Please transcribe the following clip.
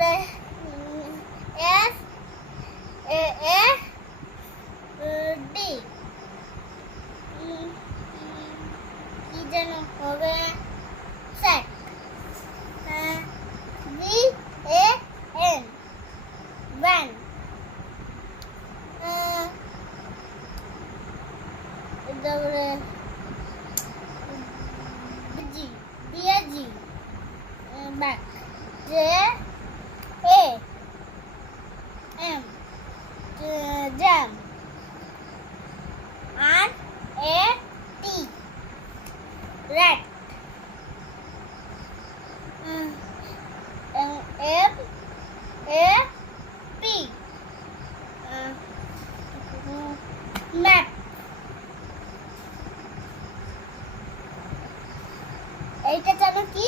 তারপরে S A A D কি যেন হবে sack V A N van তারপরে জি দিয়ে G back J A M jam R A T rat M A P map এইটা জানো কি